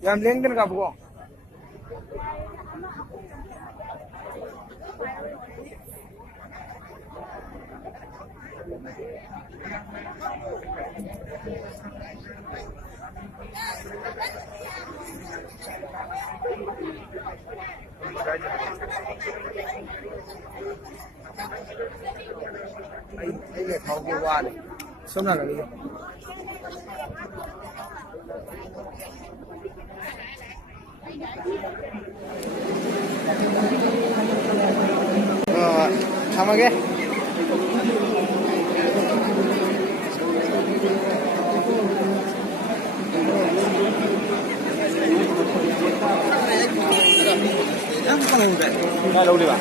Yang LinkedIn ka po. Ay le khao ke wa le. Sum na le. Sama ke? Dah lalu dia.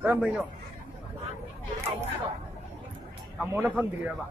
그러면요. 아무나 펑들이라 봐.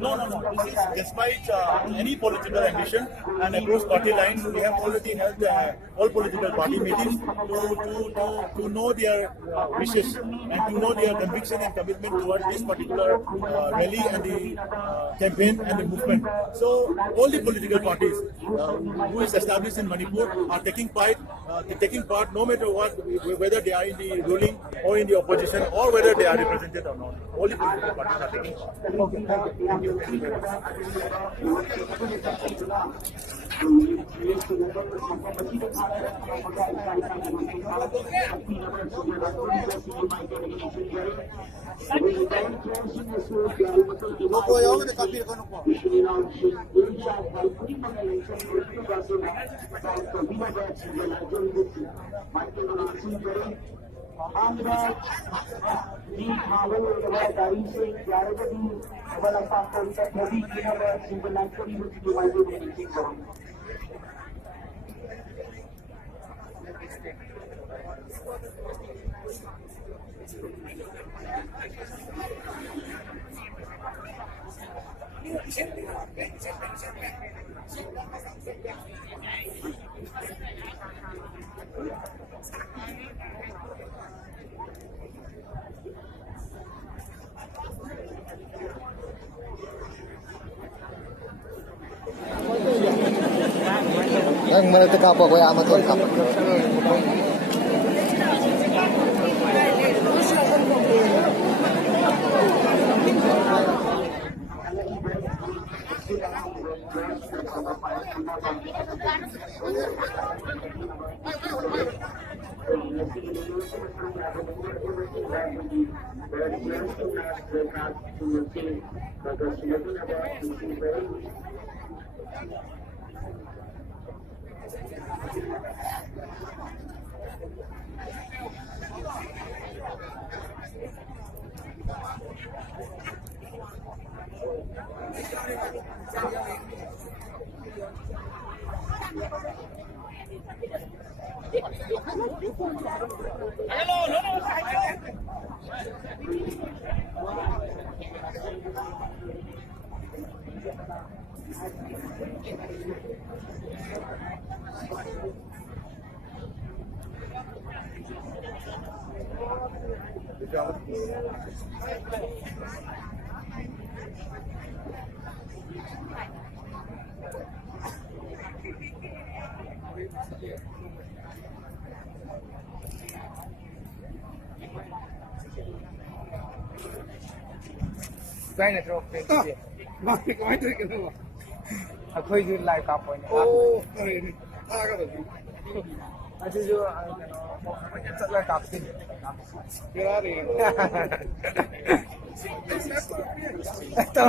No, no, no. This is despite any political ambition and across party lines, we have already held all political party meetings to know their wishes and to know their conviction and commitment towards this particular rally and the campaign and the movement. So all the political parties who is established in Manipur are taking part no matter what, whether they are in the ruling or in the opposition or whether they are represented or not. All the political parties are taking part. Okay, thank you. Thank you very much. Ang malaki ka po kuya amat ka. Saya nak terus pergi. Masih kau itu kenapa? Aku itu like apa ni? Oh, ini. Agak tu. Aja jo, tak like apa ni? Kira ni. Itu.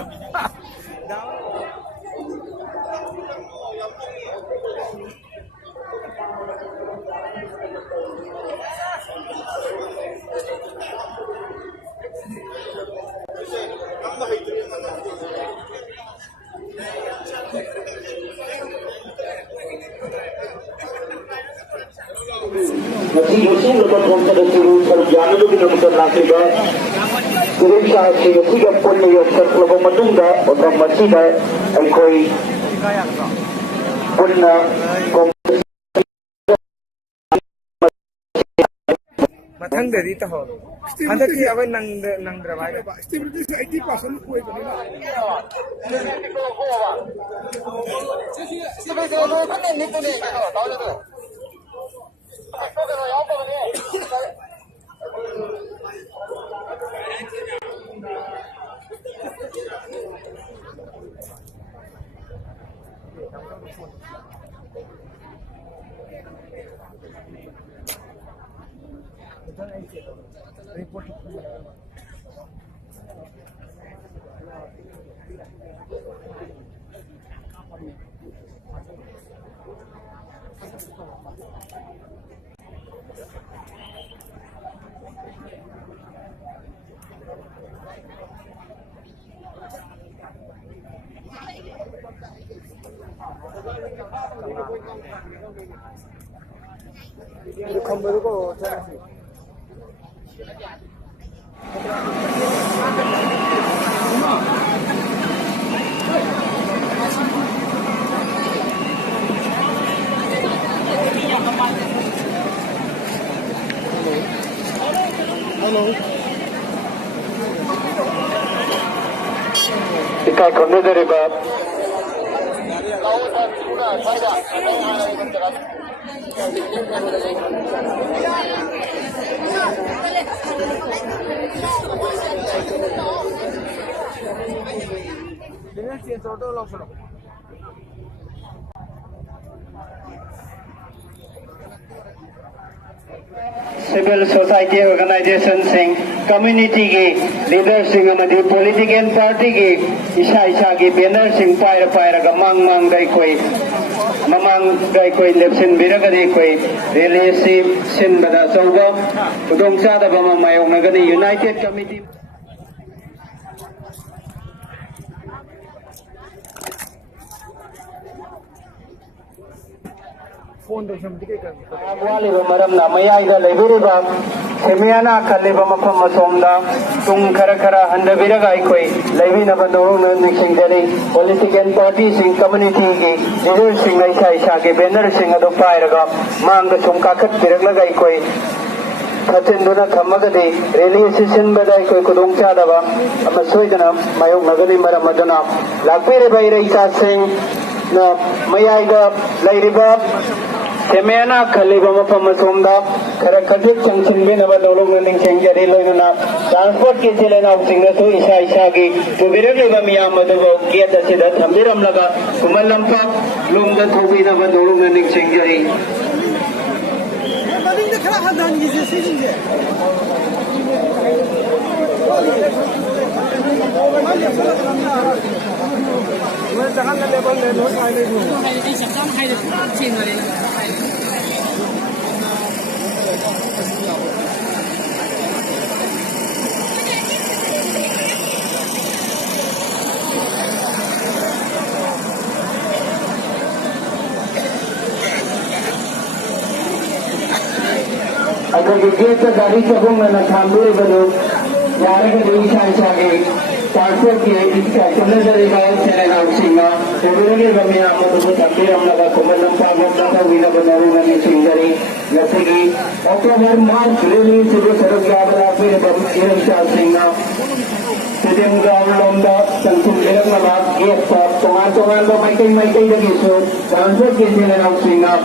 Masih lepas konser itu terjadi lebih kilometer nanti dah. Sudah sehingga 30 meter kalau menunda orang masih dah ikoi pun Matang dari tahu. Anda kira apa nang drama? Stability 80% kuat tu lah. Report खंबेको 이까 건너들이가 Civil society organization sing, community ki leader sing amadi political party ki isa ki banner sing paira ga mang gai koi mamang gai koi election biragani koi rally sin bada chauga udong cha da bama mayong nagani united committee वालिबा मरमना मयाइदा लेबिरिबा सेमियाना खलिबा मफम मसोमदा तुम खरा हंदबिरगा अखोई लेबिनबा नोरुंग निसिंगजरी political party सिंग community की leader सिंग ऐसा के banner सिंग अदो पायरगा मांग सुम काखत बिरगलगा अखोई खचिंदुना थमगदि rally session बदा अखोई खुदोंग चादबा अमा सोइदना मायोंग नगनी मरम अदना लाक्पिरिबा इरैसा सिंग न मयाइदा लेरिबा सेमेना खलिबा मफम मसोमदा खरा खजिक चंगसिनबिनबा दौलुंग निंगसेंगजरी लोइनना ट्रांसपोर्ट की चेलेना सिंगसु इसा की तुबिरगलिबा मियाम अदुबो गेट असिदा थंबिरमलगा कुमलंपा लुंगदा थोबिनबा दौलुंग निंगसेंगजरी मदिंग खरा हदान गिसे सिजिंजे मैं जहां लेवल ले नो फाइले नो हाइले शब्दम हाइले चेन वाले अगर गेट गाड़ी चबुंग ना थांबे बनो यारे के देशा के ट्रांसपोर्ट की इसका चलने का चले ना सिंगा तेरे गमिया मधु तंबी हमला कुमलम पागम का विना बनारू ननी सिंगरी लसेगी अक्टूबर मार्च रिलीज से सरक याबला फिर इरशा सिंगा तेम गावलंदा संसुम इरंगला गेट पर तोमान तो माइकई दगी सो ट्रांसपोर्ट के चले ना सिंगा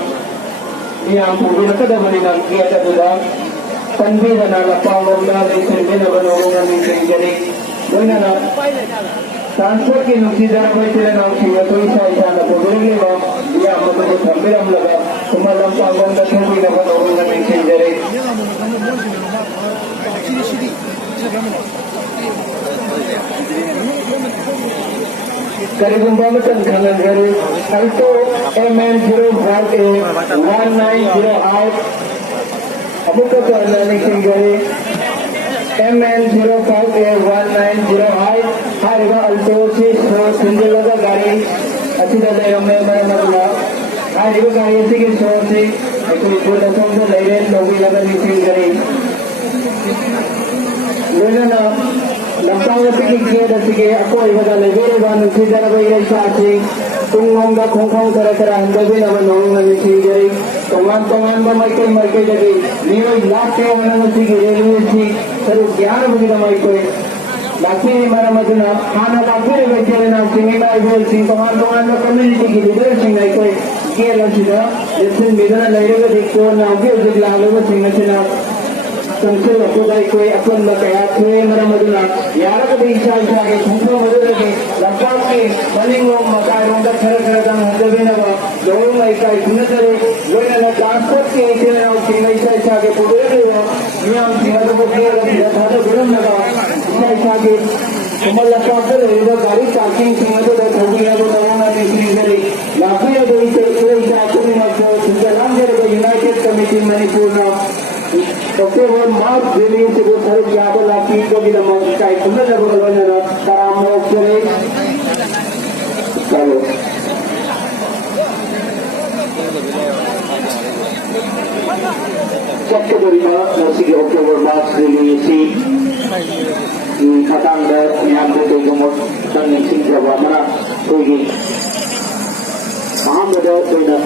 yang punya kada menina kia kada dah tanbi dana lapang lomda lesin bina banongan ni jadi mana na transport ki nuksi dana baitile na usiya to isa na pogurili ba dia amatu thambiram laga kumalam pangom da thumi na banongan ni jadi करीबन बामतन खनन गरी Alto MN05A1908 अमुक करनानी सिंगरी MN05A1908 हारिबा Alto से सिंगलगा गाड़ी अच्छी तरह हमने मरना हारिबा गाड़ी से के सो से कोई छोटा सा लेरे लोगी लगा सिंगरी लेना लंकावती की गेट असिगे अकोई बदा लेबेरे बानु सिदर बइरे साथी तुंगोंगा खोंखों तरह हंदबे नव नोंग निसिगरी तोमान माइके जगे नीरो लाटे वनन सिगे रेलवे सी सर ज्ञान बगिद माइको लाके मारा मजना खाना लाके बेचेरे ना सिंगिना इबेल सिंग तोमान कम्युनिटी की लीडर सिंग नाइको के लसिदा जिसने मिदना लेरे देखो ना के जिलालो सिंग सिना संसद अपोदाई कोई अपन लगाया थे मरा मदना यार का देशा के खूंखो मदद के लंकाव के बलिंगो मकाई रोंदा खर दम हदबे न लोग में का इतने तरह वो ना ट्रांसपोर्ट के इतने ना सिंगल ऐसा के पुदरे गाड़ी parking United committee Manipur October March release को सर जाबो लाकी को भी नमो काय तुमने जब बोलो ना तराम ओपरे चलो कैटेगरी में nursing October March release patang da yang betul gomot dan nixing jawa mana kogi paham ada beda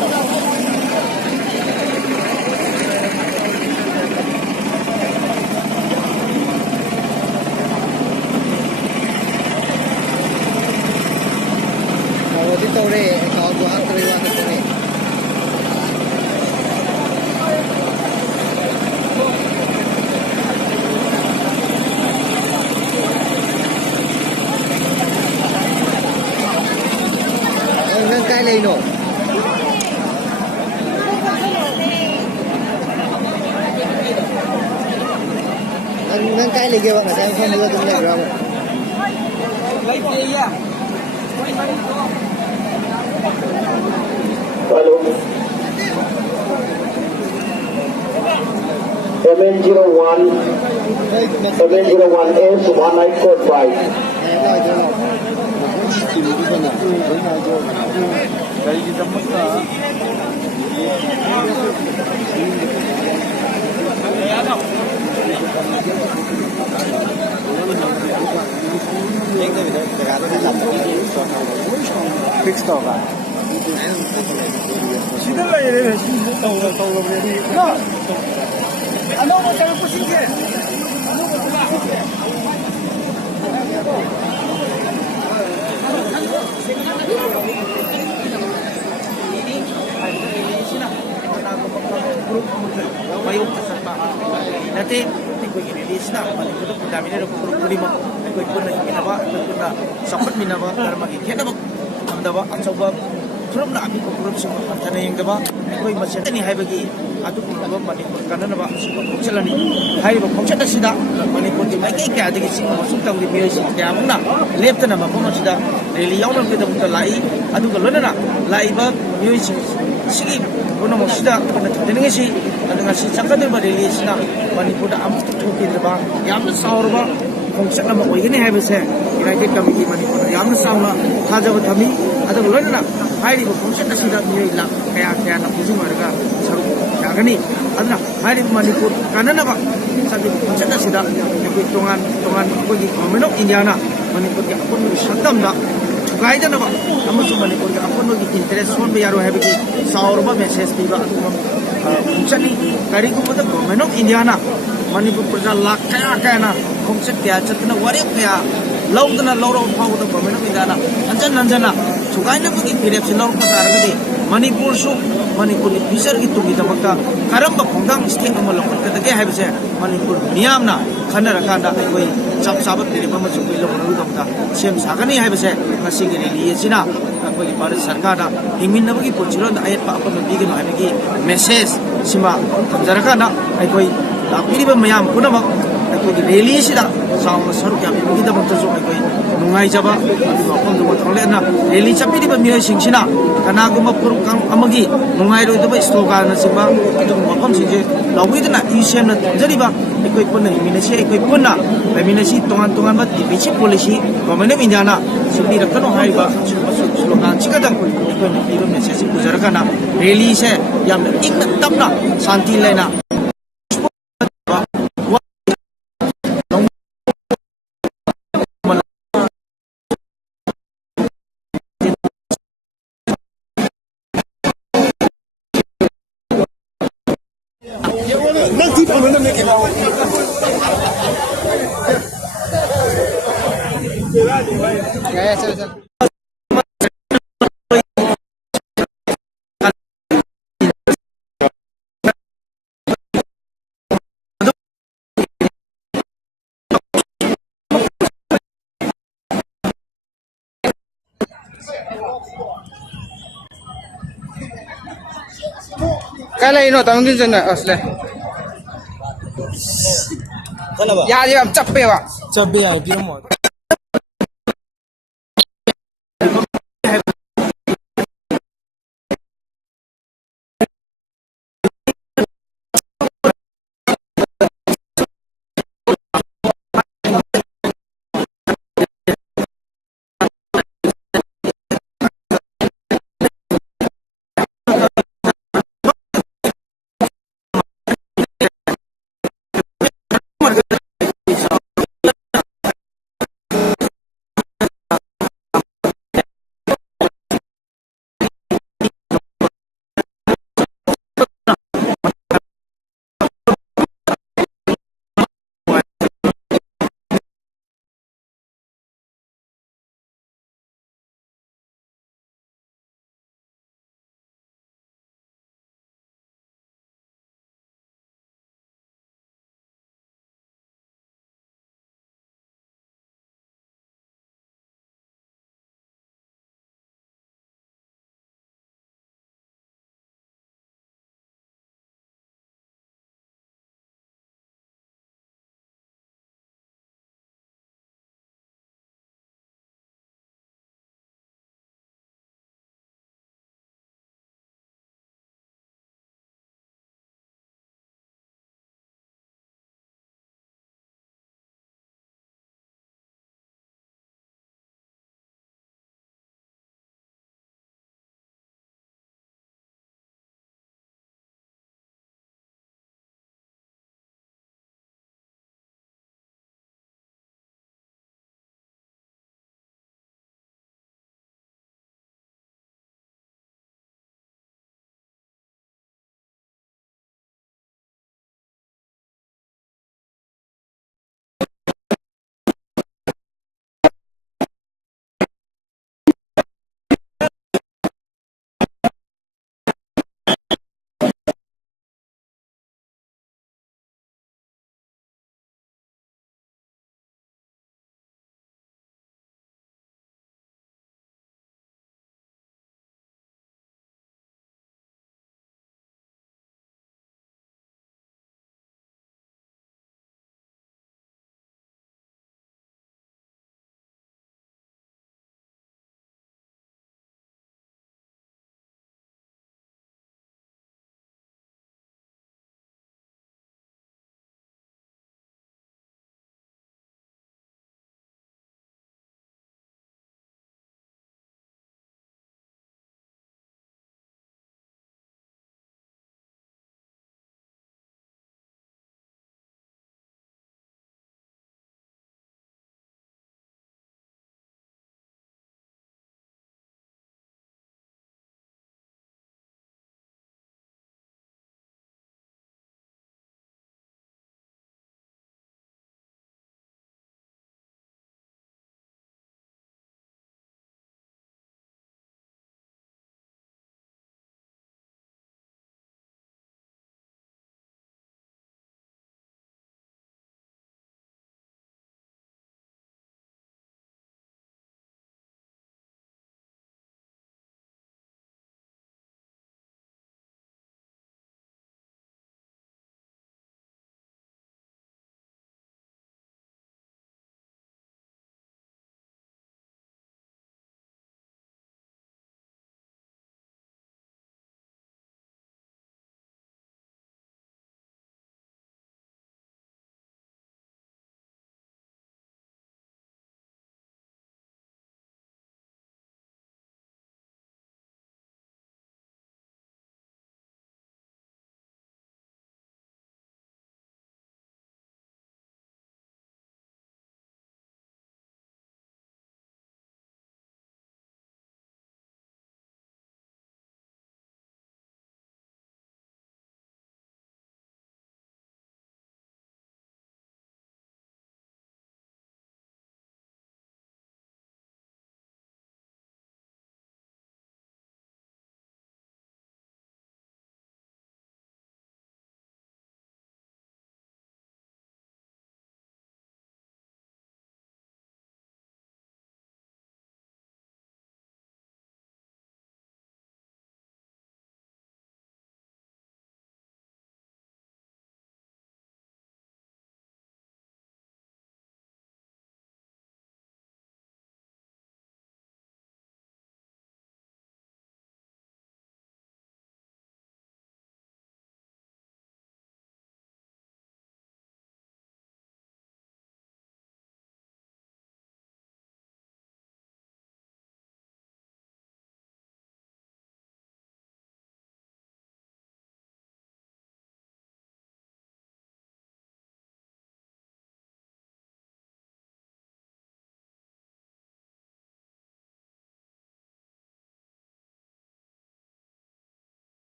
tore kau tu hak terima tore nang kai lei no nang kai lei ke ba ka không mưa tum lei ra lei ke ya Hello. MN01S 1945. fix to ka Sino ba yun? Tawag yun. No! Ano mo tayo po sige? Ano mo ba? Nanti ikut release na manipulok dami na puro lima ikut pun na ginawa ikut pun na sapat minawa para makikita ba amdawa at sa bab from na aming puro sa pantana yung daba ikut masya ni hay bagi ato kung ba manipul kana na ba sa sila ni hay ba kung siya sida manipul di mai kaya digi sing masuk tang di biya si kaya mo na left na ma kung sida really yaw na kita punta lai ato ka lona na lai ba biya si sige kuno mo sida kana tadinga si ano nga si sakadil ba release na manipur da am thuki ba yamna saurba khongsak na mo igini hai bese united committee manipur yamna sauna thajaba thami adu lona hairi bo khongsak na sida mi la kaya kaya na buju marga saru yagani adna hairi manipur kanana ba sabi khongsak na sida ko tongan ko gi government of india na manipur ke apun shakam da guide ना बामसु मणिपुर के अपन की interest सोन बयारो है कि साउरबा message पीबा चनी करी को मतलब government of India ना मणिपुर प्रजा लाख कया ना खोंसे क्या चतना वरे कया लौदना लौरो फाउ द गवर्नमेंट ऑफ इंडिया ना अंजना सुगाइना की फिरेप से लौर पता रगदे मणिपुर सु मणिपुर की फ्यूचर की तुगी दमका करम खोंगाम स्टेट अमल लौकते है बसे मणिपुर मियाम ना खनर खाना कोई चप चाबत दिरिबा मसु कोई लौरो दमका सेम सागनी है बसे मसी के लिए सिना कोई भारत सरकार ना हिमिनबगी पुचिरोन आयत पा अपन बिगन हाबगी मैसेज सिमा जरकाना कोई लापिरिबा मयाम पुनमक कोई रैली सिदा साउन सरुक या बिगि दमक जो कोई नुंगाई जाबा अपन जो थोले ना रैली चपिरिबा मिय सिंगसिना कनागुमा पुरुकाम अमगी नुंगाई रोइदबा स्टोका ना सिबा तो मफम सिजे लौगिदना इसेम ना जरिबा कोई पुन हिमिनसी कोई पुनना हिमिनसी तोंगान तोंगान बा दिबिछि पॉलिसी गवर्नमेंट ऑफ इंडिया ना सिबि रखनो हाइबा स्लोगान चिकदम कोई पीबा मैसेज गुजरकाना रैली से याम इकना तपना शांति लेना Kala ino tangin dyan na asle. 真的吧？压力这背吧。这边也冰嘛。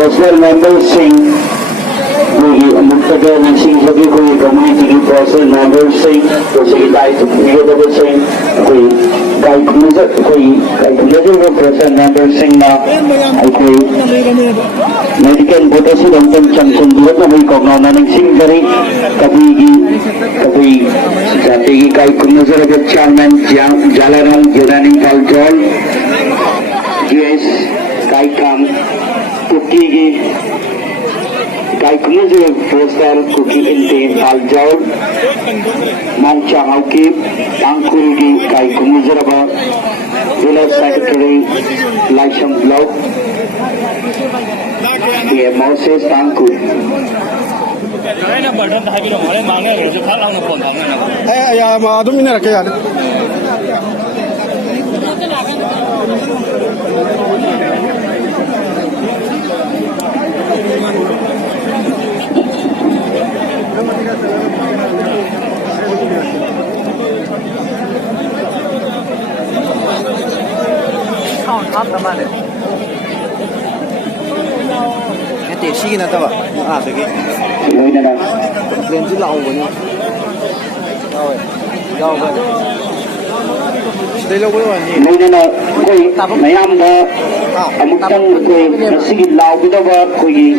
personal memberसिंग कोई मुंतजर नसिंग सभी कोई कम्युनिटी की पर्सनल मेंबरसिंग जैसे कि दाई सुप्रियो सिंह कोई गाई खुनजर का पर्सनल मेंबरसिंग ना कोई मेडिकल बोटा से दंतन चंचन दूर ना कोई कॉग्नोना नसिंग करी कभी जाते की गाई खुनजर के चेयरमैन जालाराम यूनानी पालजॉल GS गाई काम कुकी की गाई खुनजर फोस्टर कुकी इंटे पालजॉल Mongchang Aukip, Angkulgi, Kai Kumuzaraba, Village Secretary, Laisham Block, Moses Angkul. mà đúng như này là cái gì? để xí na tao à cái Lối này là lên chứ lâu rồi rồi đây lâu rồi nhỉ lối này là कोई mấy am đó một trong कोई sĩ lao cái đó và कोई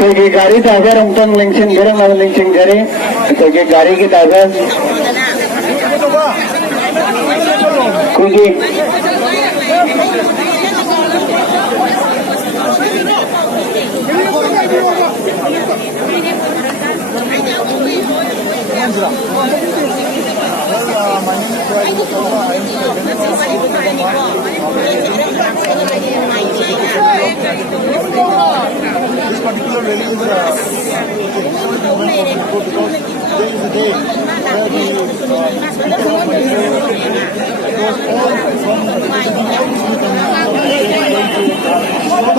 कोई गाड़ी ताज़ा रंगतंग lynching गरम और lynching करे कोई गाड़ी की ताज़ा कोई This particular rally is because today is the day where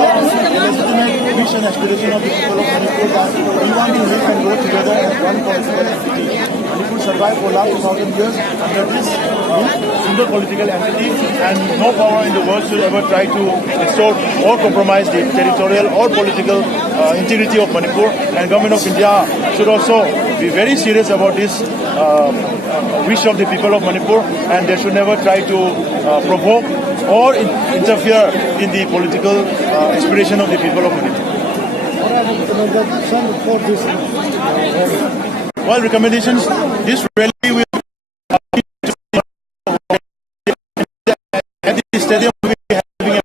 the wish and aspiration of the people of Manipur that we want to live and grow together as one political entity. Manipur survived for last 2,000 years under this single political entity, and no power in the world should ever try to distort or compromise the territorial or political integrity of Manipur. And Government of India should also be very serious about this wish of the people of Manipur, and they should never try to provoke or interfere in the political aspiration of the people of Manipur. While recommendations, this rally will at the stadium will be having a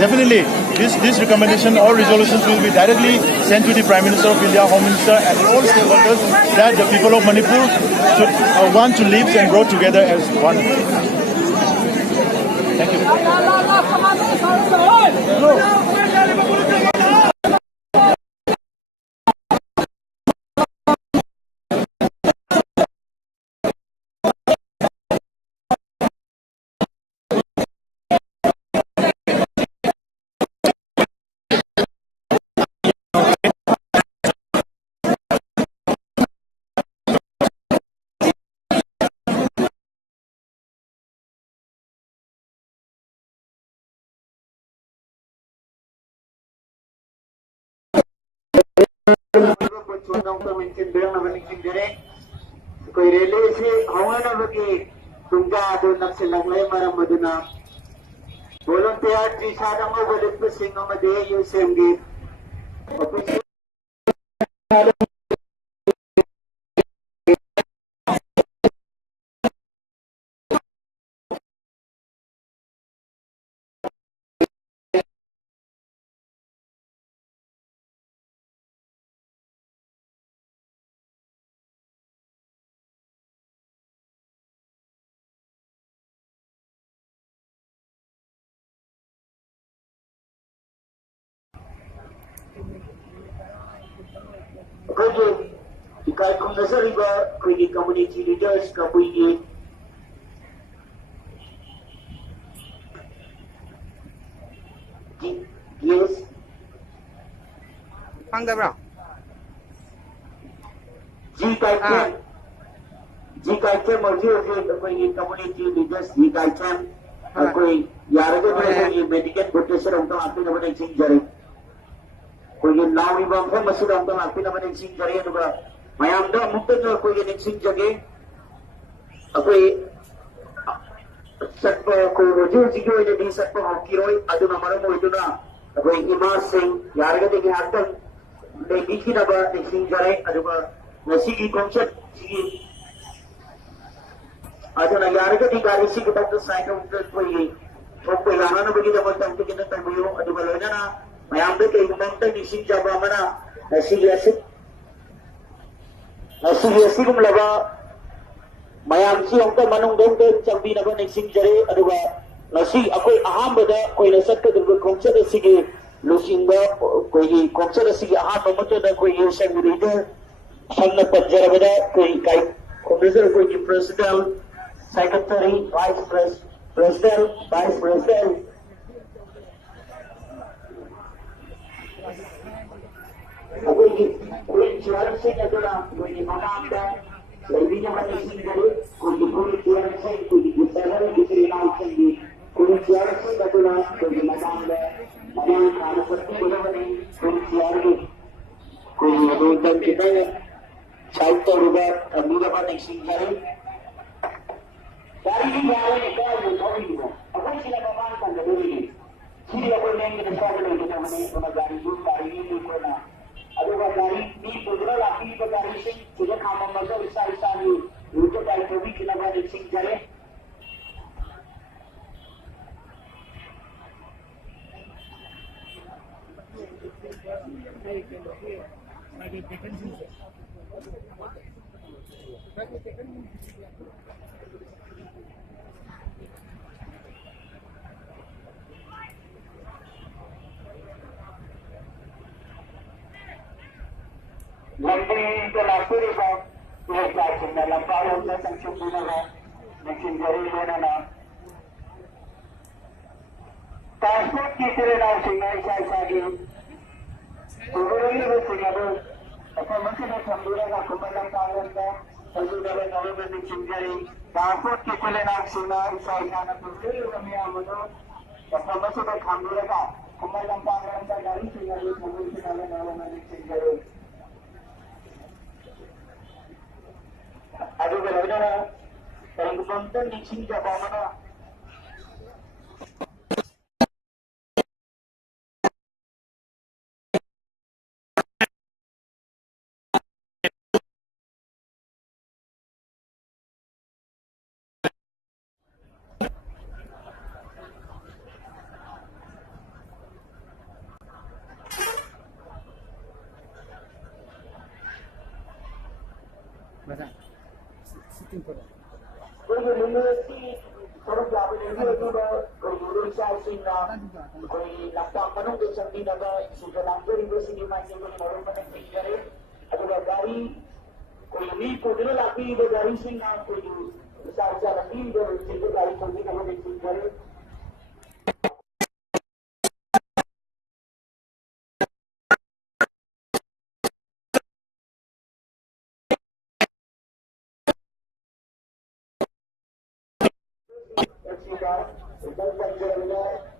Definitely, this recommendation or resolutions will be directly sent to the Prime Minister of India, Home Minister, and all stakeholders that the people of Manipur should want to live and grow together as one. Thank you. कोई railway से हवाना बगी तुमका दो नक्शे लगले मरम मदुना volunteer di sana mo balik po singo made yung semgi ꯑꯩꯈꯣꯏꯒꯤ ꯏꯀꯥꯏ ꯈꯨꯝꯅꯖꯔꯤꯕ ꯑꯩꯈꯣꯏꯒꯤ ꯀꯝꯃꯨꯅꯤꯇꯤ ꯂꯤꯗꯔꯁ ꯀꯕꯨꯏꯒꯤ ꯌꯦꯁ ꯐꯪꯗꯕ꯭ꯔꯥ जी काइटेम हौजी हौजी अखोई कम्युनिटी लीडर्स जी काइटेम अखोई यारगे अखोई मेडिकल कोटेशन अमता आखिन बने सिंग जरे कोई नावी बम मसुद अमता आखिन बने सिंग जरे अदुगा मयामदा मुक्त जो कोई ने सिंग जगे अखोई सत्प को रोजी हौजी को ने दी सत्प हकीरोई अदुना मरम होइदुना अखोई इमा सिंह यारगे दे हातन ने बिखि नबा ने सिंग जरे अदुगा नसीगी कॉन्सेप्ट जी अदुना यारगे दी गारी सी के साइड ऑफ कोई थोप याना न बगी दबल तंग के न तंबियो अदुगा लोना मयामदे के मंत निसिंग जाबा मना नसीगी गुम लबा मयाम सी अंक मनुंग दे चंबी नबा निसिंग जरे अदुगा नसी अकोई अहाम बदा कोई नसक के दुग कॉन्सेप्ट सिगे लुसिंगा कोई कॉन्सेप्ट सिगे अहाम ममतो दा कोई यूशन लीडर संग पज्जरबदा कोई काई कमिश्नर कोई president secretary vice president vice president कोई चेयर से नजरा कोई मनांदा लेवी ने बने सिंह करे कोई चेयर से कोई गुस्सा किसी नाम से कोई चेयर से नजरा कोई मनांदा मनां खाना पत्ती बने कोई चेयर में कोई रोड तक कितना चाइतो रुगा अमीरा बने सिंह करे dari ni bawa ni kau yang tahu ni kan apa sih nak bawa kan dari ni sini aku ni kita sekarang ni kita mana mana dari tu dari ni kau na ada dari ni tu lagi dari sing sudah kamu macam isa ni itu dari tu kita mana sing jale लंबी तो लाखों का ये charge है लंबा होता संक्षेप में है लेकिन जरूर लेना ना ट्रांसपोर्ट की तरह ना सिंगल साइज आगे तो वो ही वो सिंगल ऐसा मत ना संबूरा का कुमला का लगता संबूरा में नवे में सिंगल ट्रांसपोर्ट की तरह ना सिंगल साइज आना तो फिर हमें आमदो ऐसा मत ना संबूरा का कुमला का लगता गाड़ी सिंगल संबूरा में नवे में single ada berbeda orang penonton di sini jaga mana कोई यूनिवर्सिटी थोड़ा जावे नहीं है तो कोई यूनिवर्सिटी ना कोई लगता मनु के संगी नगा सुजलांजर यूनिवर्सिटी में से कोई मरु बने ठीक करे अगर गाड़ी कोई भी कोई लागी वो गाड़ी से ना कोई सारा लगी जो जिसको गाड़ी कोई ना बने ठीक करे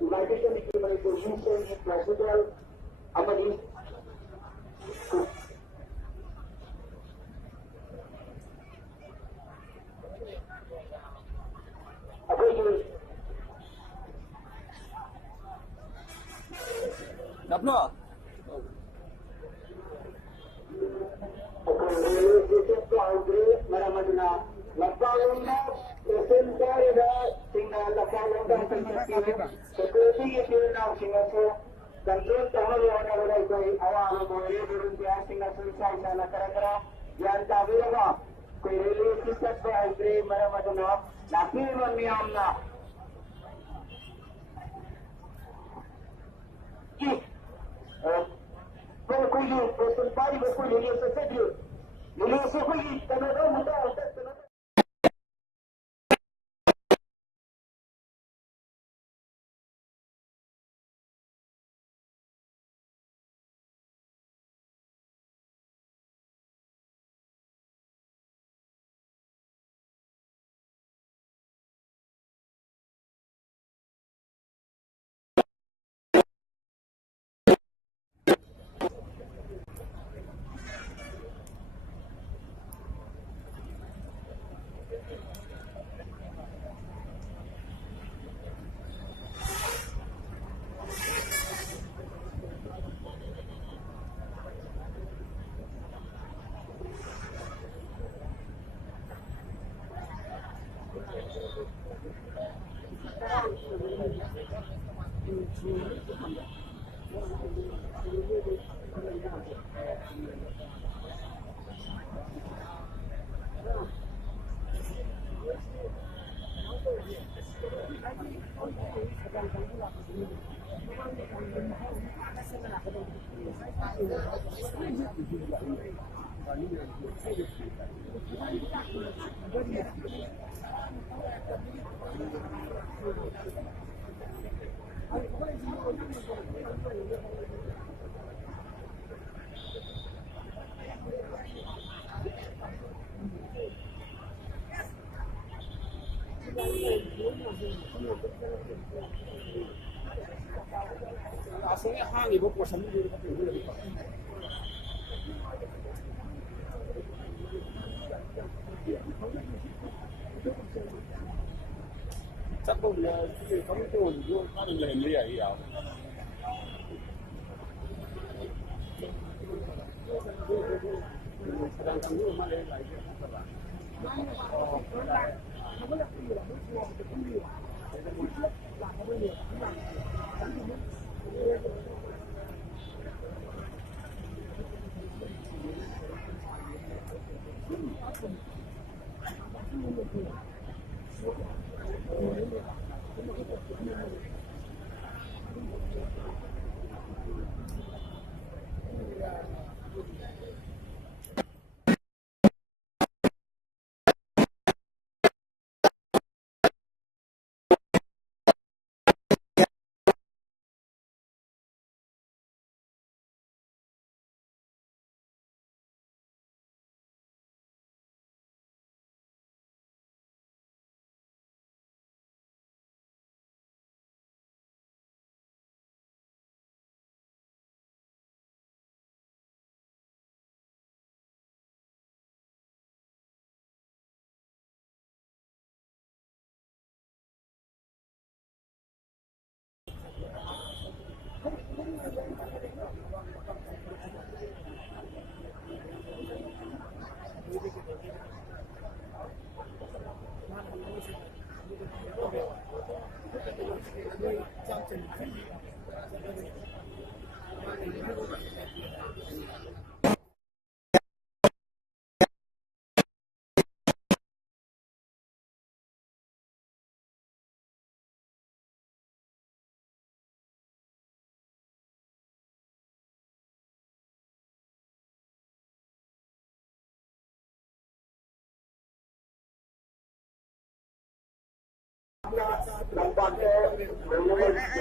United Kingdom position is possible. Amadi. Napno. Control tahun yang ada koi awam boleh beruntung tinggal selesai sana kira-kira yang tak boleh apa koi release sistem beragre mana macam apa tapi mana amna Lilius Secretary. Lilius Secretary, Canada, Canada. 아성의 항이 먹고 삼육을 갖고 올려니까. chắc đâu là cái có cái hồn vô có được làm gì vậy ạ sedang tunggu mana lagi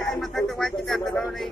anh mà thằng quay chỉ cần đâu này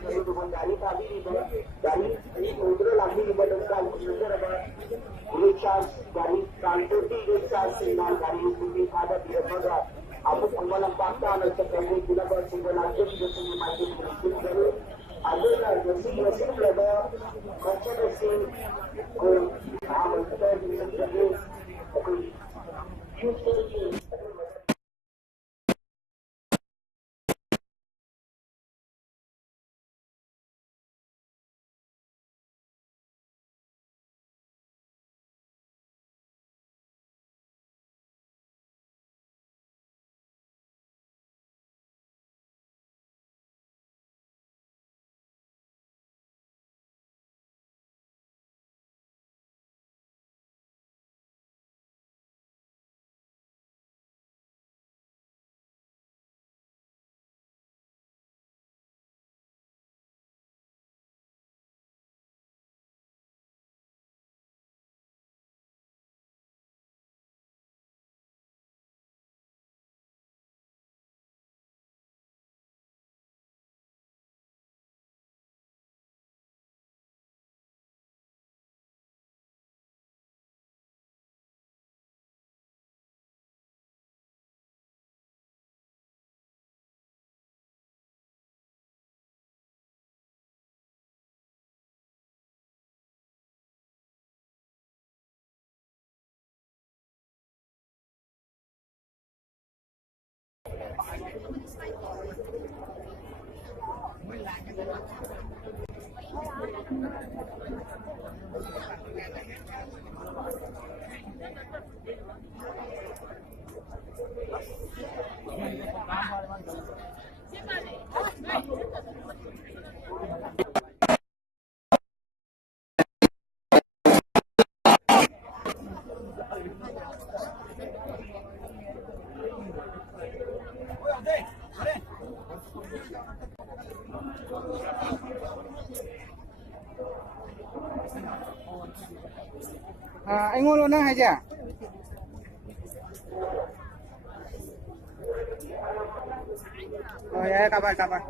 anh ngôn luôn đó hay chưa? Rồi các bạn.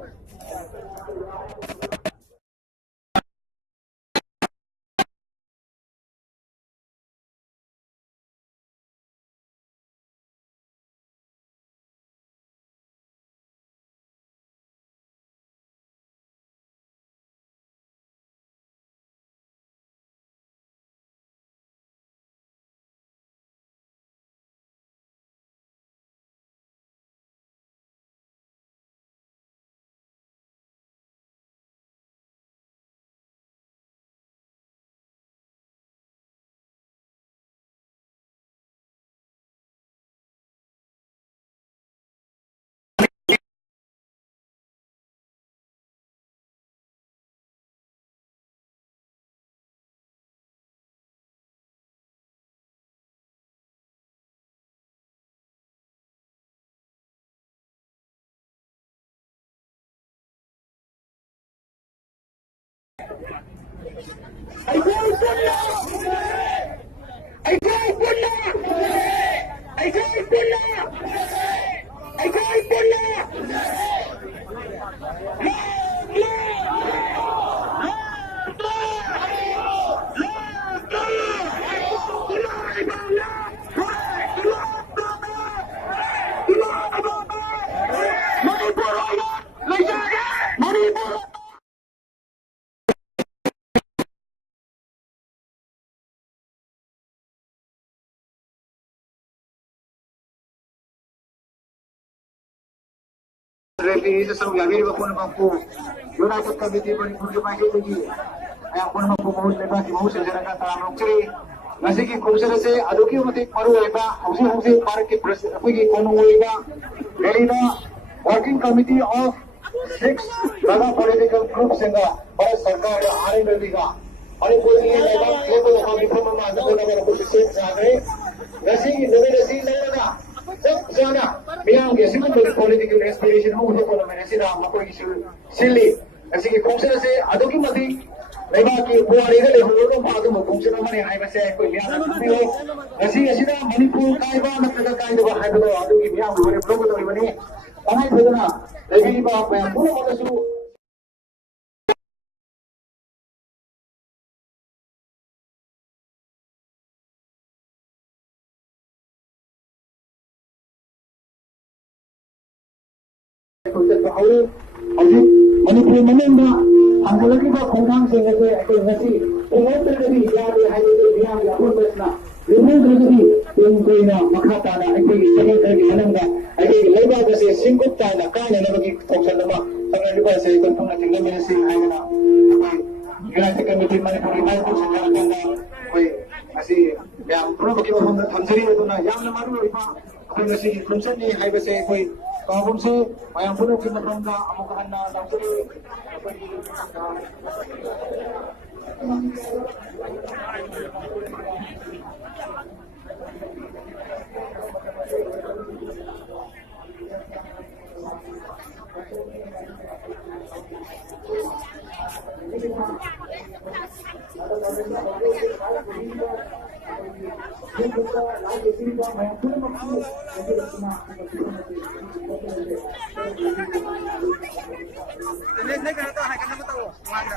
Referee sa gabi ba po naman po United Committee po ni Purjo Pakitigi ay ang po naman po mahus na si mahus sa sarang katamang siri nasi ki kumsara se aduki matik maru eba hausi park ki apigi kono eba Delina working committee of 6 Naga political groups senga para sarkar आने में भी का और कोई ये लगा ये को हम डिप्लोमा में अंदर ना मेरे को से जाने नसी नहीं लगा सब जाना बियांग के सिंपल पॉलिटिकल एस्पिरेशन हो तो कोई मैंने सीधा हम कोई सिली ऐसे कि कौन से अदोकी मती नहीं बात कि वो आरेगा ले हम लोग बात में कौन से ना मने हाई वैसे कोई बियांग नहीं हो ऐसे ना मणिपुर का इबा मतलब का इबा हाई तो अदोकी बियांग लोग ब्लॉग तो बने हमारे भजना लेकिन बात में पूरा मतलब शुरू Manipur menenda angkala kita khongkhang sehingga saya nasi umum terjadi yang hanya yang pun besna umum terjadi yang koina makata na ai sebagai terjadi menenda ai leba ke se singkup ta na kana na bagi thoksan nama sangat di bahasa itu pun nanti kami nasi ai na United Committee Manipur mai pun sangat tanda koi nasi yang perlu bagi orang thamsiri itu na yang na maru ipa koi nasi khumsan ni ai bahasa koi Kahapon sa mayang puno kinatang na amukahan na nagsari Ini kan tahu, hai kan tahu. Mana?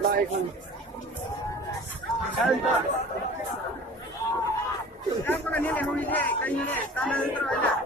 lại còn em có cái này không đi thế cái này ta nên cái này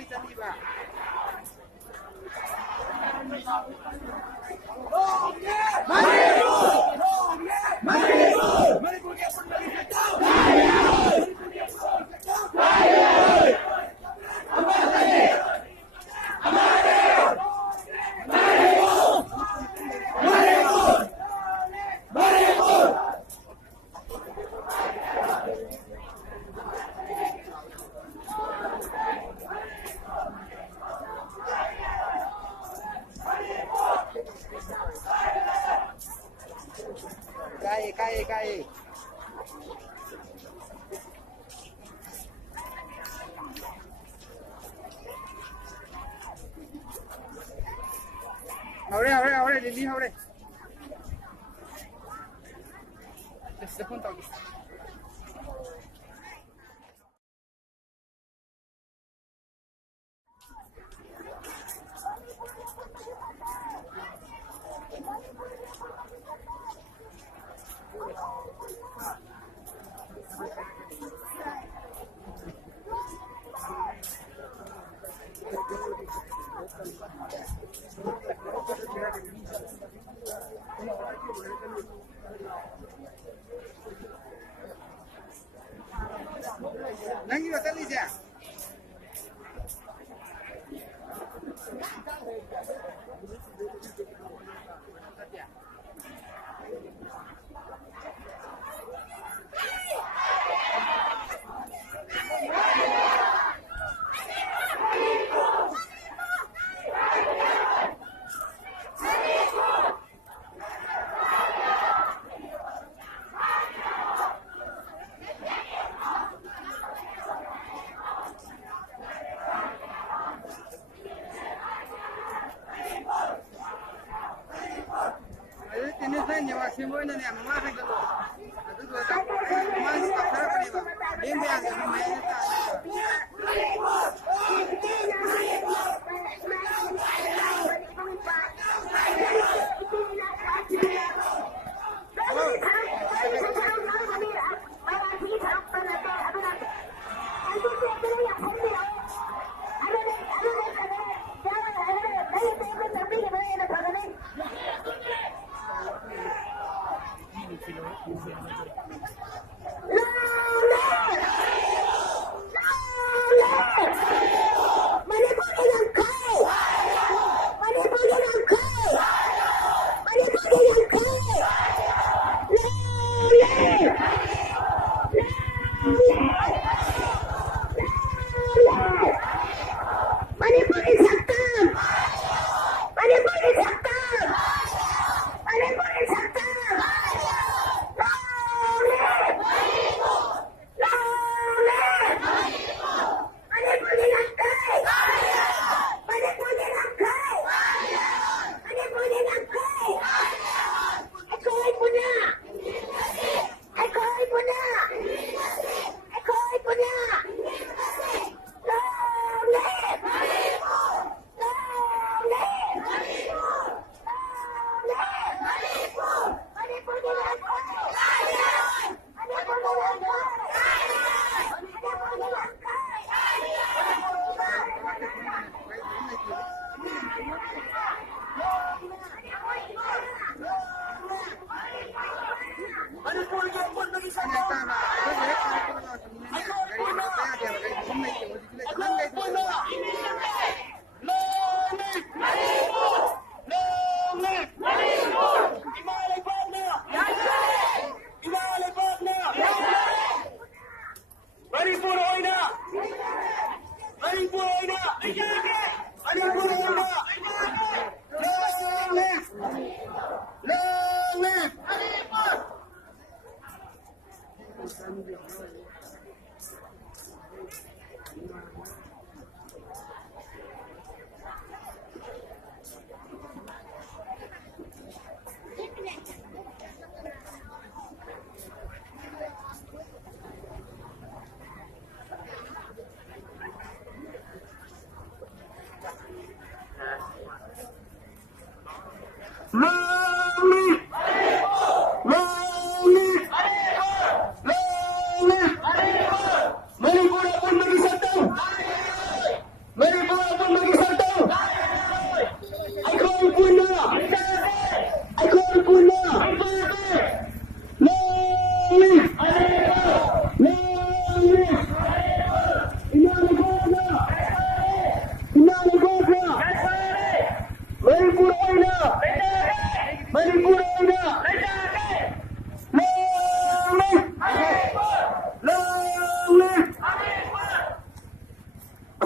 Akwai tani ba. Kai. Ahora, Lili, ahora. Este punto aquí. Nangi wata Lisa. Ini saya nyawa semua ini yang mama hai kalau itu tuh tak mama tak sarap ni ba dia biasa mama ini tak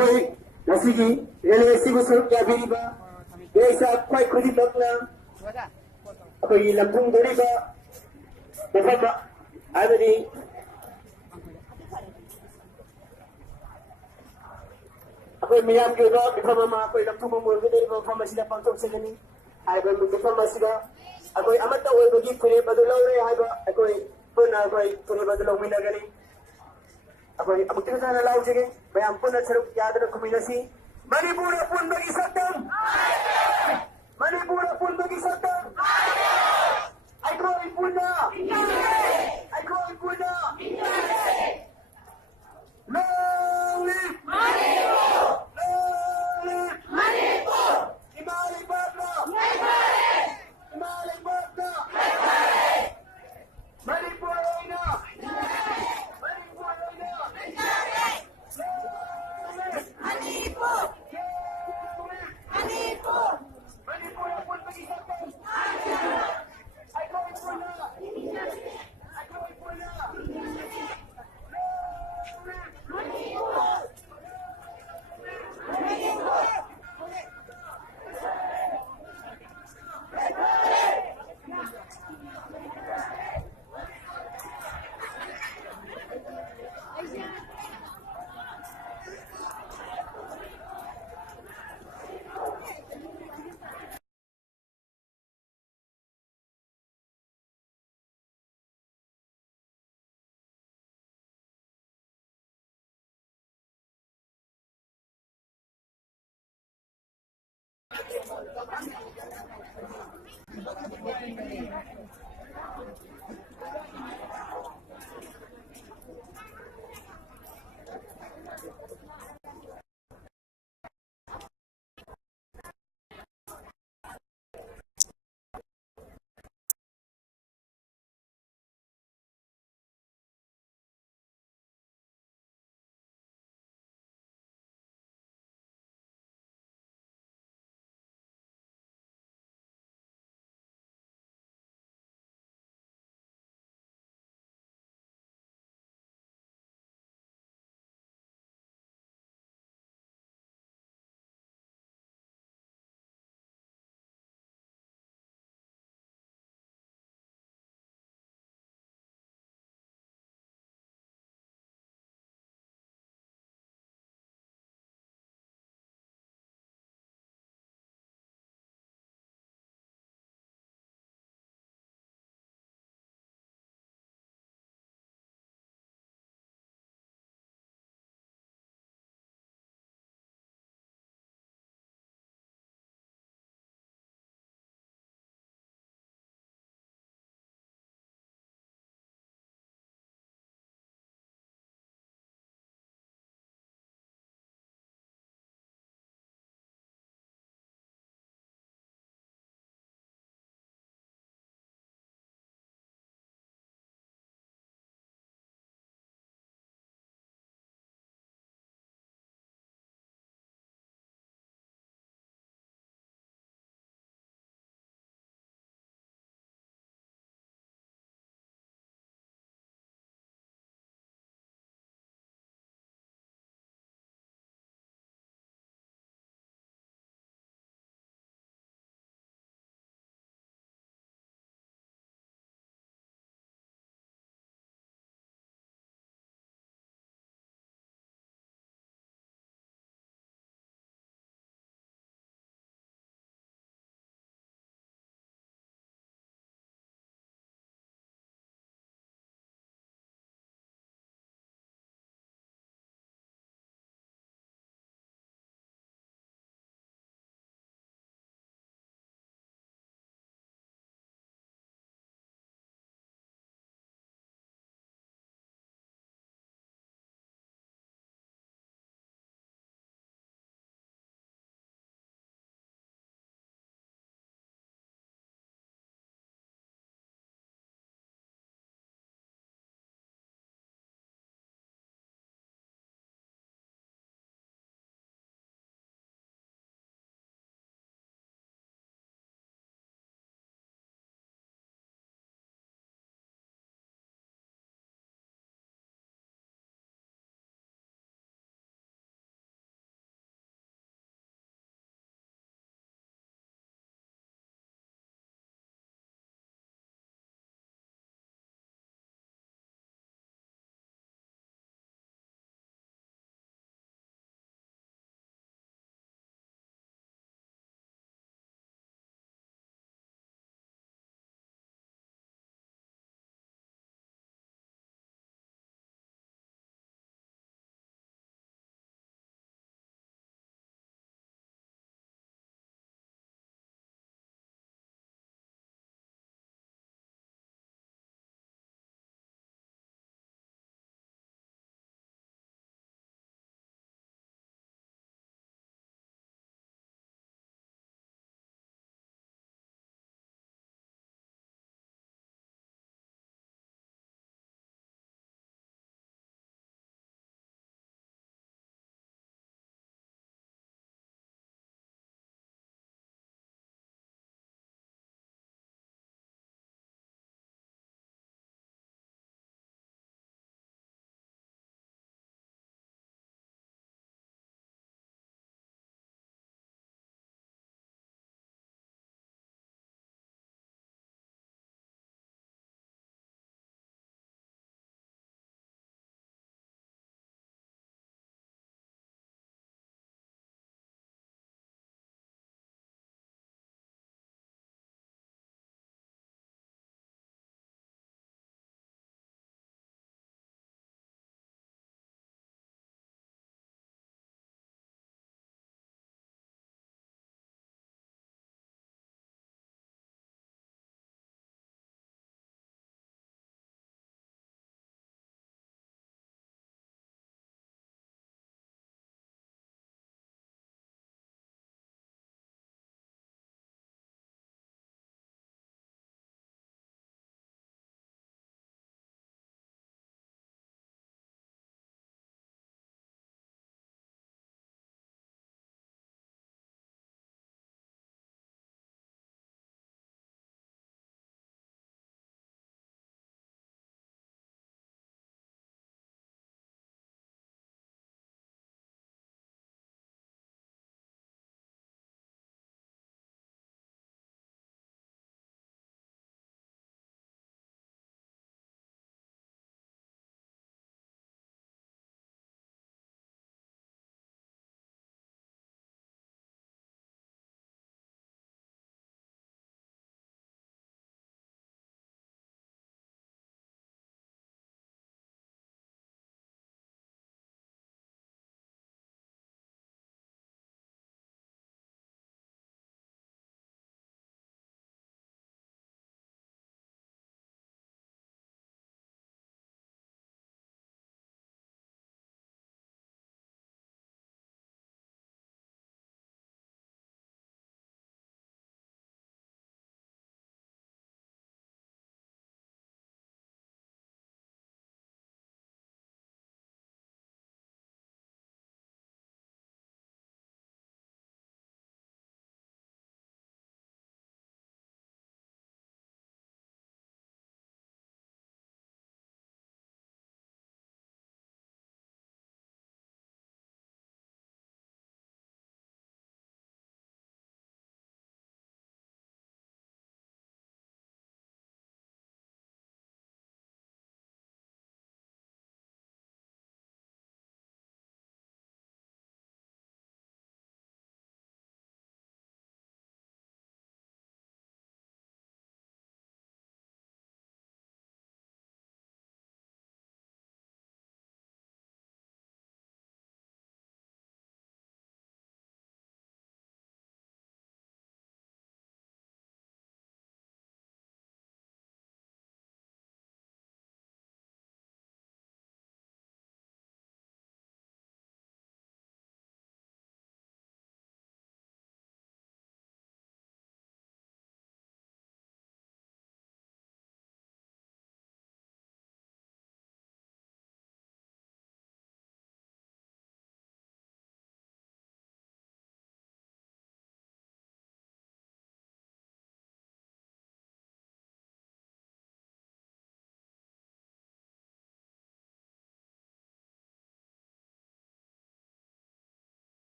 ꯑꯩꯈꯣꯏ ꯉꯁꯤꯒꯤ rally ꯑꯁꯤꯕꯨ ꯁꯔꯨꯛ ꯌꯥꯕꯤꯔꯤꯕ days ꯈ꯭ꯋꯥꯏ ꯈꯨꯗꯤꯡꯃꯛꯅ ꯑꯩꯈꯣꯏꯒꯤ ꯂꯝꯊꯨꯡꯗꯧꯔꯤꯕ ꯃꯐꯝ ꯍꯥꯏꯕꯗꯤ ꯑꯩꯈꯣꯏ ꯃꯤꯌꯥꯝꯒꯤ ꯑꯣꯏꯕ ꯃꯤꯐꯝ ꯑꯃ ꯑꯩꯈꯣꯏ ꯂꯝꯊꯨꯡꯐꯝ ꯑꯣꯏꯒꯗꯧꯔꯤꯕ ꯃꯐꯝ ꯑꯁꯤꯗ ꯄꯥꯡꯊꯣꯛꯆꯒꯅꯤ ꯍꯥꯏꯕ ꯃꯤꯐꯝ ꯑꯁꯤꯗ ꯑꯩꯈꯣꯏ ꯑꯃꯠꯇ ꯑꯣꯏꯕꯒꯤ ꯐꯤꯔꯦꯞ ꯑꯗꯨ ꯂꯧꯔꯦ ꯍꯥꯏꯕ ꯑꯩꯈꯣꯏ ꯄꯨꯟꯅ ꯑꯩꯈꯣꯏ ꯐꯤꯔꯦꯞ ꯑꯗꯨ ꯂꯧꯃꯤꯟꯅꯒꯅꯤ ꯑꯩꯈꯣꯏ ꯑꯃꯨꯛꯇ ꯍꯟꯅ ꯂꯥꯎꯖꯒꯦ ꯃꯌꯥꯝ ꯄꯨꯟꯅ ꯁꯔꯨꯛ ꯌꯥꯗꯨꯅ ꯈꯨꯃꯤꯟꯅꯁꯤ ꯃꯅꯤꯄꯨꯔ ꯑꯄꯨꯟꯕꯒꯤ ꯁꯛꯇꯝ ꯃꯅꯤꯄꯨꯔ ꯑꯄꯨꯟꯕꯒꯤ ꯁꯛꯇꯝ ꯑꯩꯈꯣꯏ ꯄꯨꯟꯅ ꯑꯩꯈꯣꯏ ꯄꯨꯟꯅ Long live Manipur! Long live Manipur! Himalayan Bhagna! Himalayan Bhagna! Manipur Aina! Manipur Aina! Manipur! Manipur! Manipur apun bagi sakit! Aikoy puna! Aikoy puna!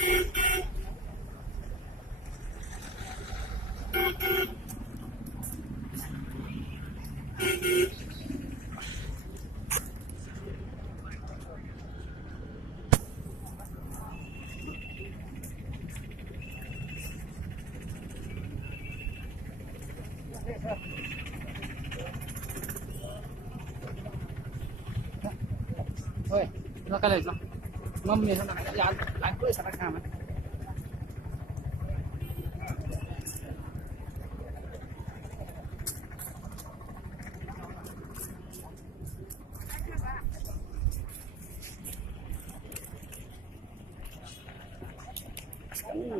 เฮ้ยเรากันเลยจ้ะมั่มเนี่ยทำไมยานหลายเพื่อสารคามมัน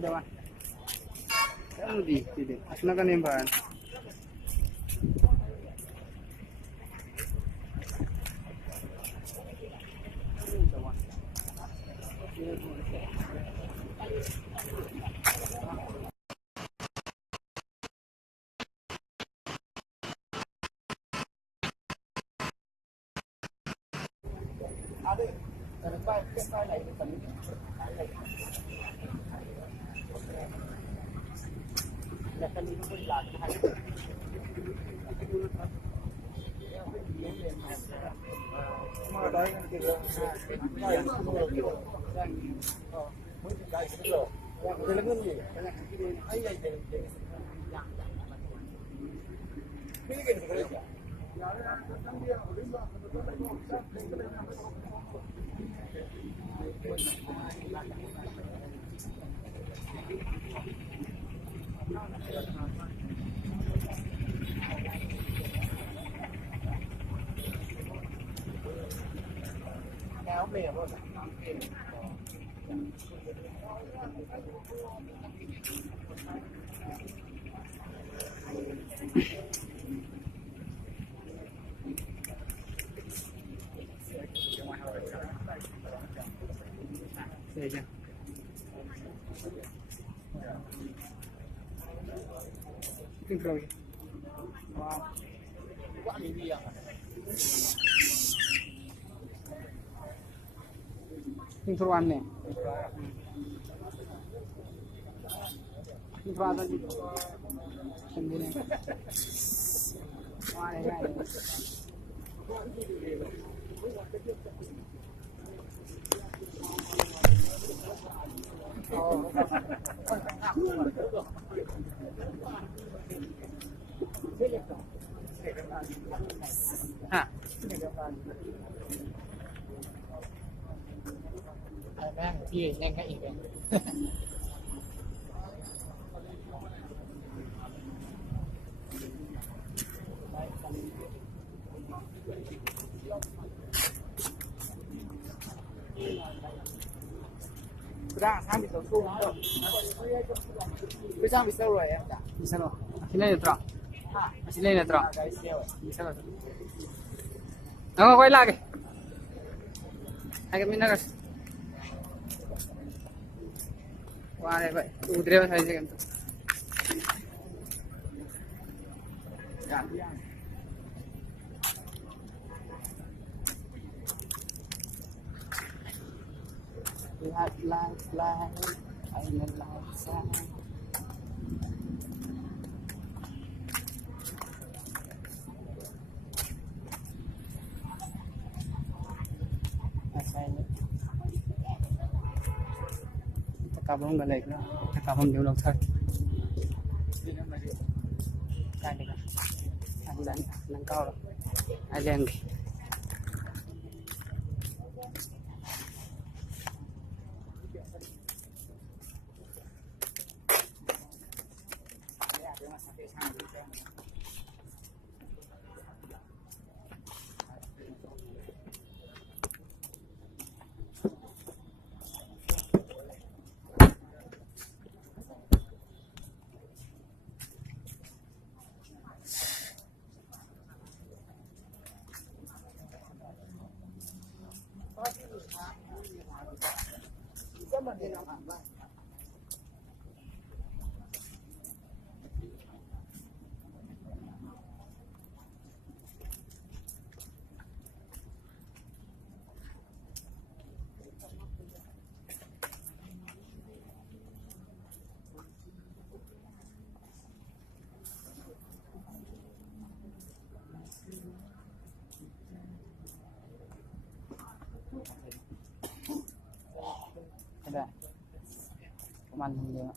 เดี๋ยวมาดีนักการเมืองบ้าน Iya. Tinggal lagi. Wow. Wah, ini dia. Tinggal nih. Tinggal ada di sini. Wah, ini. Hả? Đang gì nhanh cái gì vậy? Ra sáng bị tổn thương không? Bây giờ bị sao rồi em? Bị sao rồi? Sini netro. Sini netro. Bisa rồi. Ako quay lagi. Agak minat kas. Wah, đây vậy. Udre vào thấy gì em? Lihat live anh lên live sang. Kabung balik na. Kabung yung dokter. Kali ka. Andan nang kau. Ajan ke. ไม่ได้มันเยอะ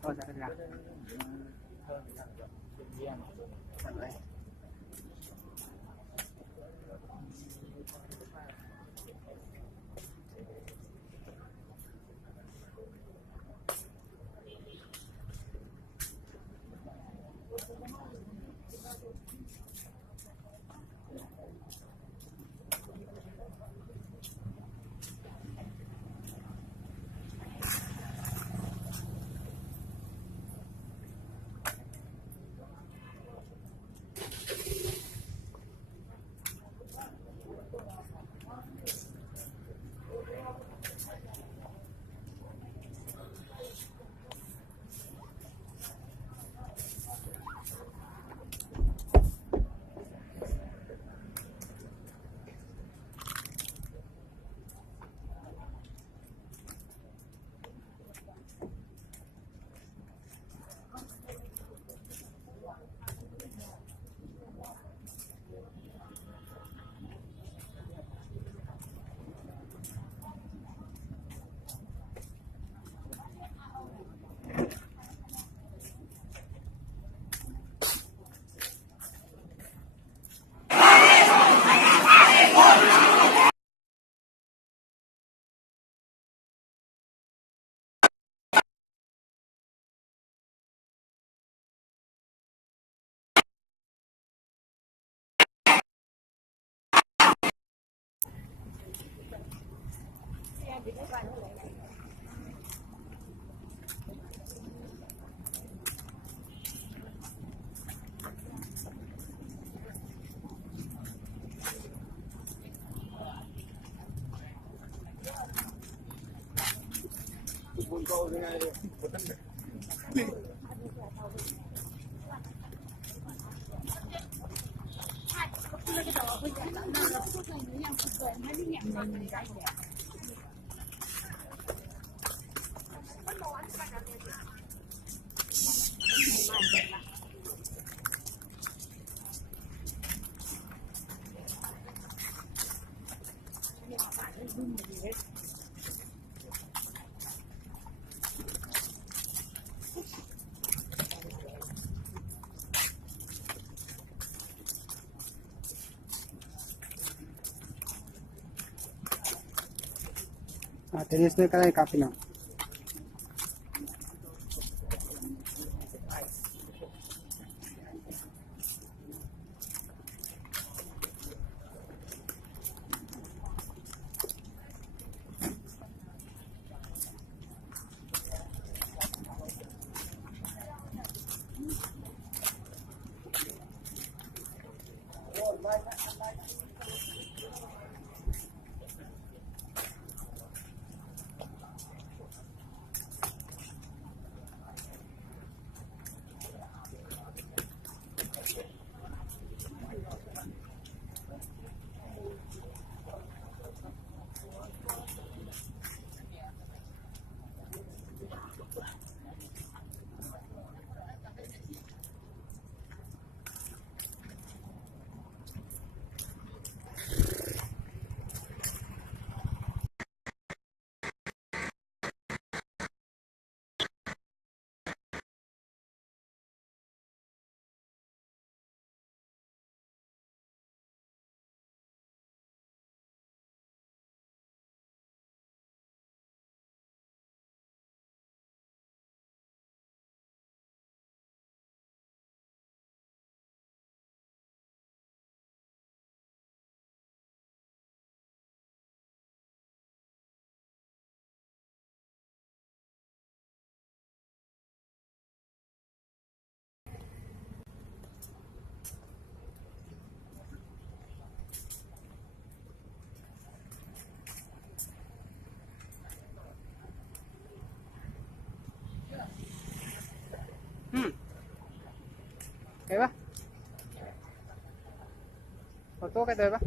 โอ้จะเป็นยังอะไร tennis में कराए काफी ना Kaya ba? Foto kayo ba?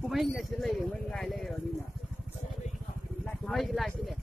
kumay na sila eh, may ngai lay rồi mà kumay lại sila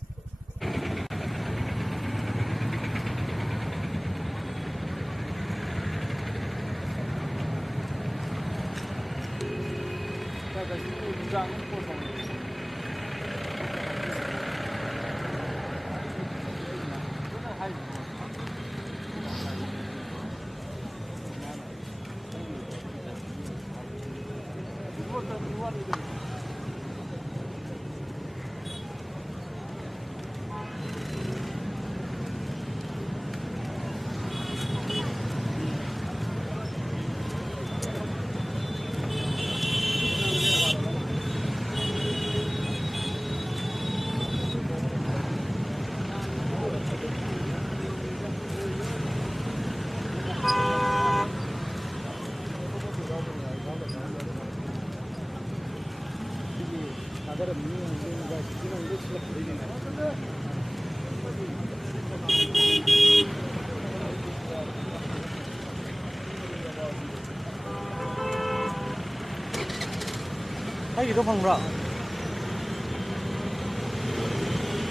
Hay gì đâu phòng rõ.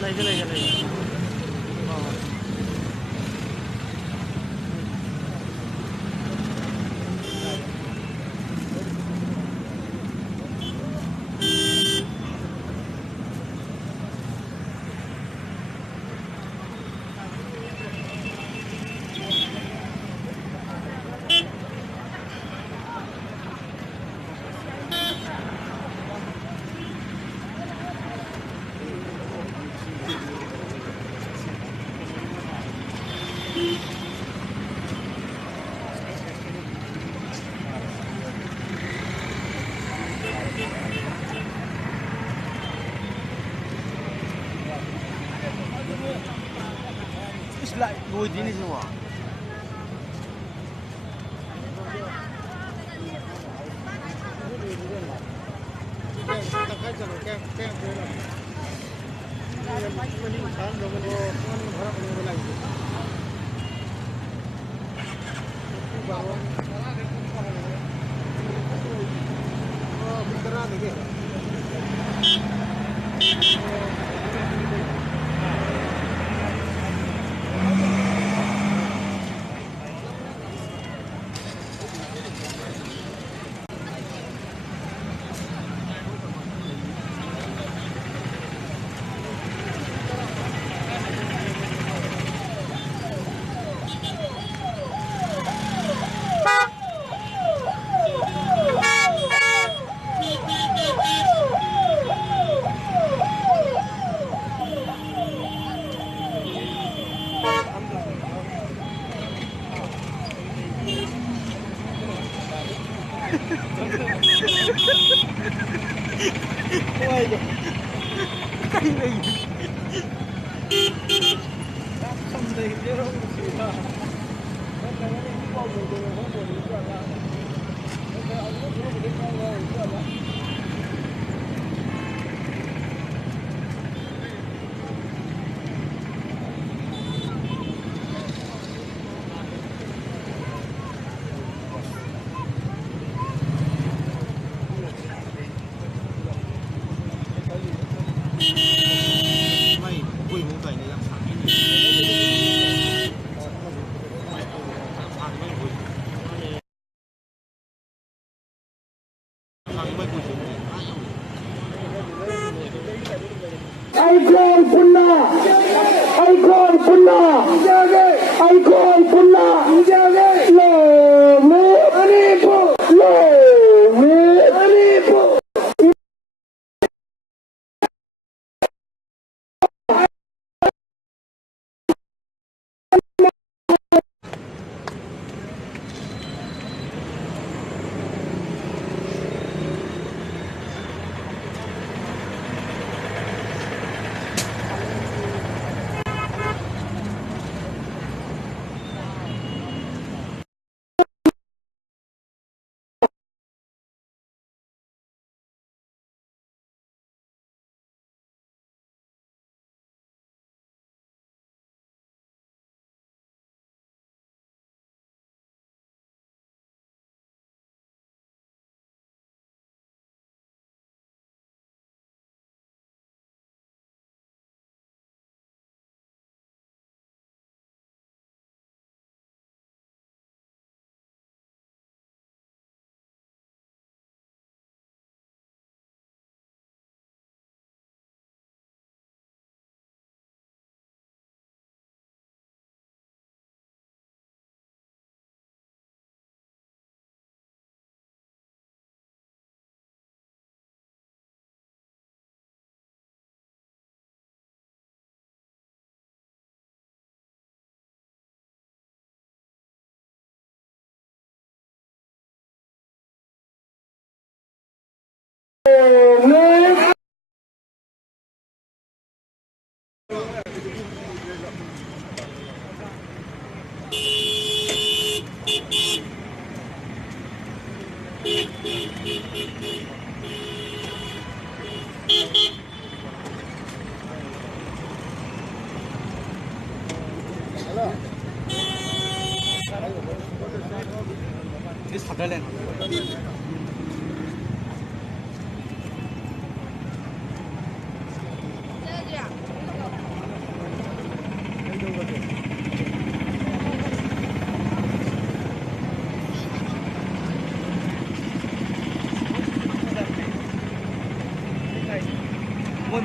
Đây cái này cái này. Lại ngồi tí này chứ hả? Icon पुन्हा Icon पुन्हा Icon पुन्हा लो मे लो मे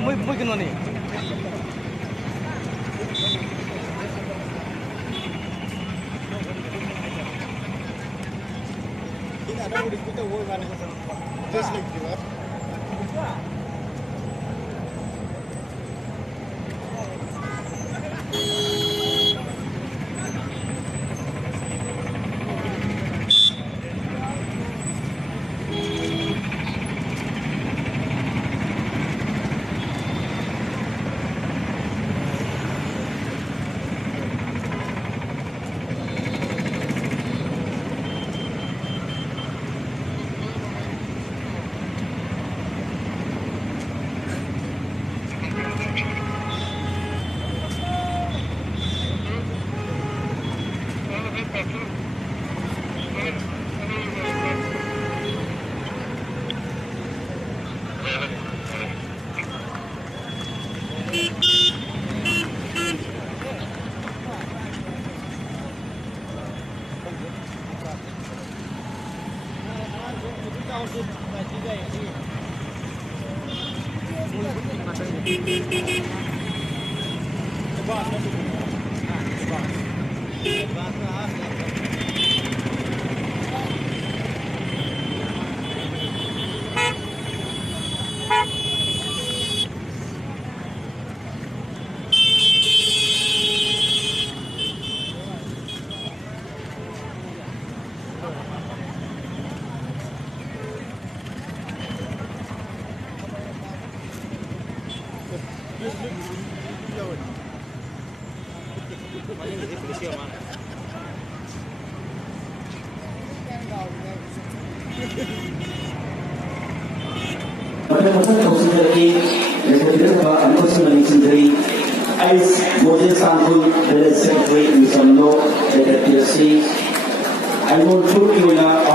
Muy que no ni. Masa considering the unfortunately considering as model sample the secretary in some law that PSC I will put you in a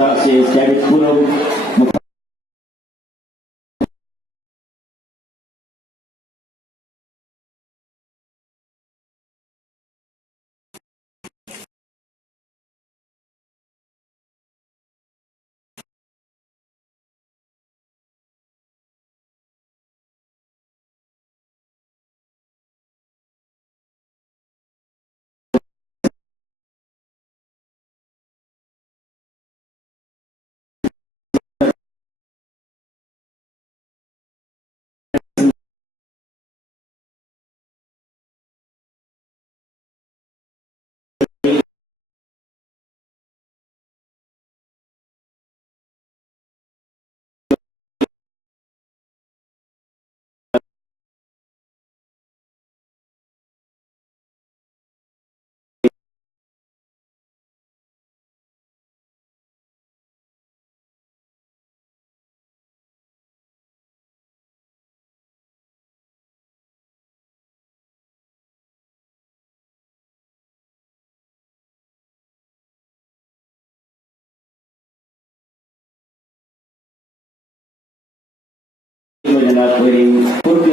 से सैनिक पूर्व योजना पूर्ति